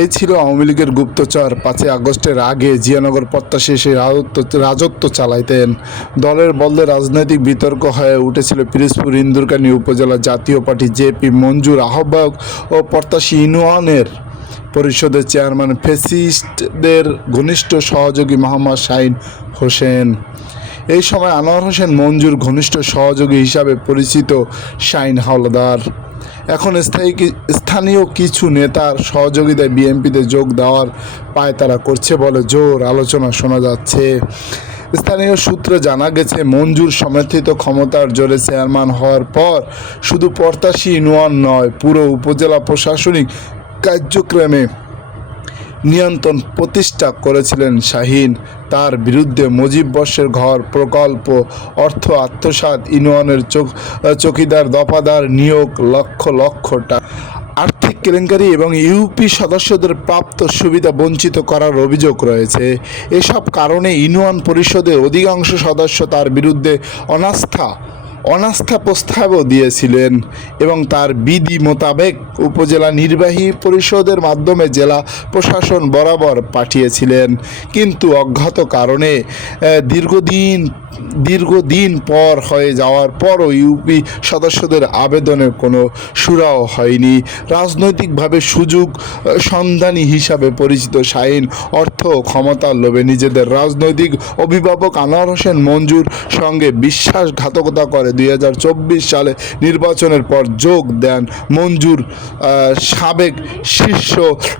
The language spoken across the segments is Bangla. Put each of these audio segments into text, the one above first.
এই ছিল আওয়ামী লীগের গুপ্তচর। পাঁচই আগস্টের আগে জিয়ানগর প্রত্যাশী এসে রাজত্ব রাজত্ব চালাইতেন। দলের বদলে রাজনৈতিক বিতর্ক হয়ে উঠেছিল পিরিজপুর ইন্দুরকানী উপজেলা জাতীয় পার্টি জেপি মঞ্জুর আহ্বায়ক ও প্রত্যাশী ইউনিয়নের পরিষদের চেয়ারম্যান ফেসিস্টদের ঘনিষ্ঠ সহযোগী মোহাম্মদ শাহিন হোসেন। এই সময় আনোয়ার হোসেন মঞ্জুর ঘনিষ্ঠ সহযোগী হিসাবে পরিচিত শাইন হাওলাদার। এখন স্থায়ী স্থানীয় কিছু নেতার সহযোগিতায় বিএনপিতে যোগ দেওয়ার পায়তারা করছে বলে জোর আলোচনা শোনা যাচ্ছে। স্থানীয় সূত্রে জানা গেছে, মঞ্জুর সমর্থিত ক্ষমতার জোরে চেয়ারম্যান হওয়ার পর শুধু পর্তাশী ইউনিয়ন নয়, পুরো উপজেলা প্রশাসনিক কার্যক্রমে নিয়ন্ত্রণ প্রতিষ্ঠা করেছিলেন শাহিন। তার বিরুদ্ধে মুজিব বর্ষের ঘর, প্রকল্প, অর্থ আত্মসাত ইউনিয়নের চকিদার, দফাদার নিয়োগ, লক্ষ লক্ষ টাকা। আর্থিক কেলেঙ্কারি এবং ইউপি সদস্যদের প্রাপ্ত সুবিধা বঞ্চিত করার অভিযোগ রয়েছে। এসব কারণে ইউনিয়ন পরিষদের অধিকাংশ সদস্য তার বিরুদ্ধে অনাস্থা অনাস্থা প্রস্তাবও দিয়েছিলেন এবং তার বিধি মোতাবেক উপজেলা নির্বাহী পরিষদের মাধ্যমে জেলা প্রশাসন বরাবর পাঠিয়েছিলেন। কিন্তু অজ্ঞাত কারণে দীর্ঘদিন দীর্ঘদিন পর হয়ে যাওয়ার পরও ইউপি সদস্যদের আবেদনের কোনো সুরাও হয়নি। রাজনৈতিকভাবে সুযোগ সন্ধানী হিসাবে পরিচিত শাহিন অর্থ ক্ষমতার লোভে নিজেদের রাজনৈতিক অভিভাবক আনোয়ার হোসেন মঞ্জুর সঙ্গে বিশ্বাসঘাতকতা করে দুই হাজার চব্বিশ সালে নির্বাচনের পর যোগ দেন মঞ্জুর সাবেক শীর্ষ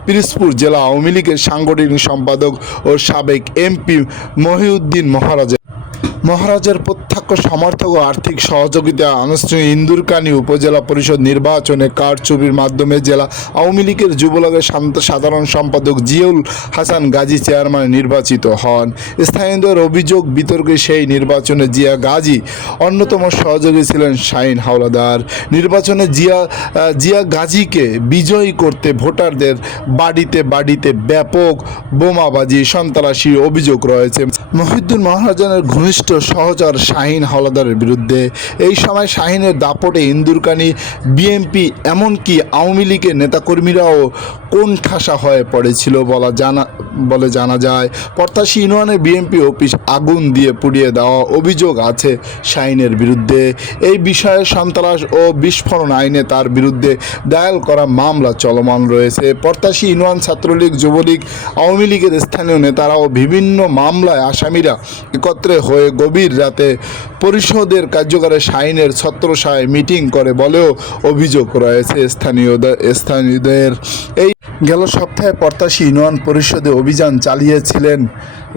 পিরিজপুর জেলা আওয়ামী লীগের সাংগঠনিক সম্পাদক ও সাবেক এমপি মহিউদ্দিন মহারাজের। মহারাজের প্রত্যক্ষ সমর্থক ও আর্থিক সহযোগিতা আনুষ্ঠানিক ইন্দুরকানী উপজেলা পরিষদ নির্বাচনে কারচুপির মাধ্যমে জেলা আওয়ামী লীগের যুবলীগের সাধারণ সম্পাদক জিয়াউল হাসান গাজী চেয়ারম্যান নির্বাচিত হন। স্থানীয়দের অভিযোগ, বিতর্কে সেই নির্বাচনে জিয়া গাজী অন্যতম সহযোগী ছিলেন শাহিন হাওলাদার। নির্বাচনে জিয়া জিয়া গাজীকে বিজয়ী করতে ভোটারদের বাড়িতে বাড়িতে ব্যাপক বোমাবাজি, সন্ত্রাসী অভিযোগ রয়েছে। মহিউদ্দিন মহারাজানের ঘনিষ্ঠ সহচর শাহিন হাওলাদারের বিরুদ্ধে এই সময় শাহিনের দাপটে ইন্দুরকানী বিএনপি এমনকি আওয়ামী লীগের নেতাকর্মীরাও কোন ঠাসা হয়ে পড়েছিল বলা জানা, বলে জানা যায়। প্রত্যাশী ইউনিয়নের বিএনপি অফিস আগুন দিয়ে পুড়িয়ে দেওয়া অভিযোগ আছে শাহিনের বিরুদ্ধে। এই বিষয়ে সন্ত্রাস ও বিস্ফোরণ আইনে তার বিরুদ্ধে দায়ের করা মামলা চলমান রয়েছে। প্রত্যাশী ইউনিয়ন ছাত্রলীগ, যুবলীগ, আওয়ামী লীগের স্থানীয় নেতারাও বিভিন্ন মামলায় আসামিরা একত্রে হয়ে গভীর রাতে পরিষদের কার্যকরে সাইনের ছত্রসায় মিটিং করে বলেও অভিযোগ রয়েছে স্থানীয় স্থানীয়দের। এই গেল সপ্তাহে প্রত্যাশী ইউনিয়ন পরিষদে অভিযান চালিয়েছিলেন।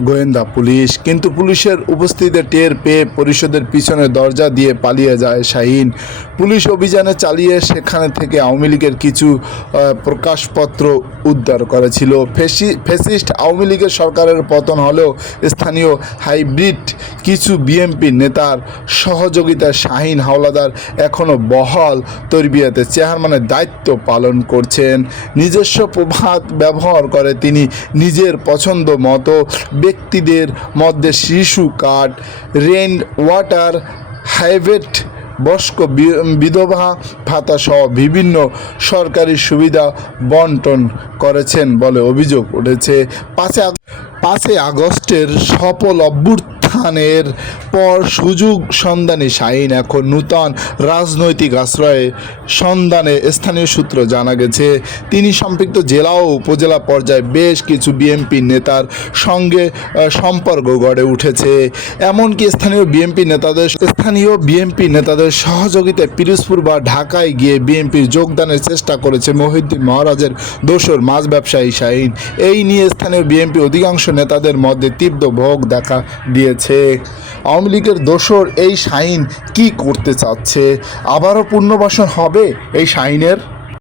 গোয়েন্দা পুলিশ। কিন্তু পুলিশের উপস্থিতিতে টের পেয়ে পরিষদের পিছনে দরজা দিয়ে পালিয়ে যায় শাহিন। পুলিশ অভিযানে চালিয়ে সেখানে থেকে আওয়ামী লীগের কিছু প্রকাশপত্র উদ্ধার করেছিল। ফেসি, ফেসিস্ট আওয়ামী লীগের সরকারের পতন হলেও স্থানীয় হাইব্রিড কিছু বিএনপি নেতার সহযোগিতায় শাহিন হাওলাদার এখনও বহাল তরবিয়াতে চেয়ারম্যানের দায়িত্ব পালন করছেন। নিজস্ব প্রভাত ব্যবহার করে তিনি নিজের পছন্দ মতো ব্যক্তিদের মধ্যে শিশু কার্ড রেন ওয়াটার হাইভেট বয়স্ক বিধবা ভাতা সহ বিভিন্ন সরকারি সুবিধা বন্টন করেছেন বলে অভিযোগ উঠেছে। পাঁচে পাঁচে পাঁচই আগস্টের সফল অভ্যুত্থানের পর সুযোগ সন্ধানী শাহিন এখন নূতন রাজনৈতিক আশ্রয়ে সন্ধানে স্থানীয় সূত্র জানা গেছে, তিনি সম্পৃক্ত জেলা ও উপজেলা পর্যায়ে বেশ কিছু বিএনপি নেতার সঙ্গে সম্পর্ক গড়ে উঠেছে। এমনকি স্থানীয় বিএনপি নেতাদের, স্থানীয় বিএনপি নেতাদের সহযোগিতায় পিরোজপুর বা ঢাকায় গিয়ে বিএনপির যোগদানের চেষ্টা করেছে মহিউদ্দিন মহারাজের দোসর মাছ ব্যবসায়ী শাহিন। এই নিয়ে স্থানীয় বিএনপি অধিকাংশ নেতাদের মধ্যে তীব্র ভোগ দেখা দিয়েছে। আওয়ামী লীগের দোসর এই সাইন কি করতে চাচ্ছে? আবারও পুনর্বাসন হবে এই শাহিনের